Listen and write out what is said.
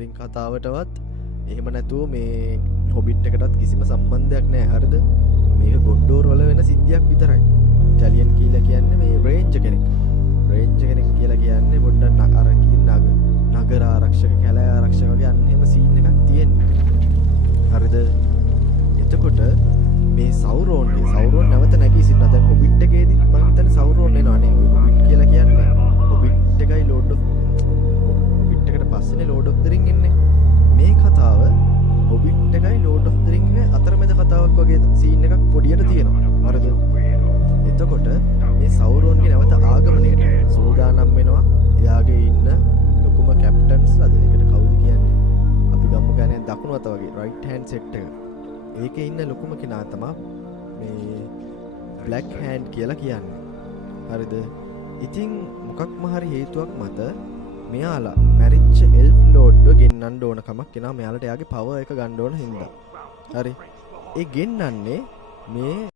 රින් කතාවටවත් එහෙම නැතුව මේ හොබිට් එකටත් කිසිම සම්බන්ධයක් නැහැ හරිද? මේක ගොඩ්ඩෝර වල වෙන සිද්ධියක් විතරයි. ඉතාලියන් කියලා කියන්නේ මේ රේන්ජර් කෙනෙක්. රේන්ජර් කෙනෙක් කියලා කියන්නේ පොඩ්ඩක් අර කියන නගර ආරක්ෂක, කැලෑ ආරක්ෂක වගේ අන්න එහෙම සීන් එකක් තියෙන්නේ. හරිද? එතකොට මේ සෞරෝන් නැවත නැගී සිටිනවා. දැන් හොබිට් එකේදී මම හිතන්නේ සෞරෝන් එනවා නේ. ඔය හොබිට් කියලා කියන්නේ හොබිට් එකයි ලෝඩ් ඔෆ් හොබිට් එකට පස්සේනේ ලෝඩ් ඔෆ් ද රින් එන්නේ. මේ කතාව හොබිට් එකයි ලෝඩ් ඔෆ් ද රින් එක අතරමැද කතාවක් වගේ සීන් එකක් පොඩියට තියෙනවා. හරිද? එතකොට මේ සෞරෝන්ගේ නැවත ආගමනයට සූදානම් වෙනවා. එයාගේ ඉන්න ලොකුම කැප්ටන්ස්ලාද ඒකට කවුද කියන්නේ? අපි ගම්මු කියන්නේ දකුණු අත වගේ රයිට් හෑන්ඩ් සෙට් එක. ඒකේ ඉන්න ලොකුම කෙනා තමයි මේ බ්ලැක් හෑන්ඩ් කියලා කියන්නේ. හරිද? ඉතින් මොකක්ම හරි හේතුවක් මත මෙයාලා මැරිච්ච එල්ෆ් ලෝඩ්ව ගෙන්නන්න ඕන කමක් කෙනා මෙයාලට එයාගේ පවර් එක ගන්න ඕන හින්දා. හරි. ඒ ගෙන්නන්නේ මේ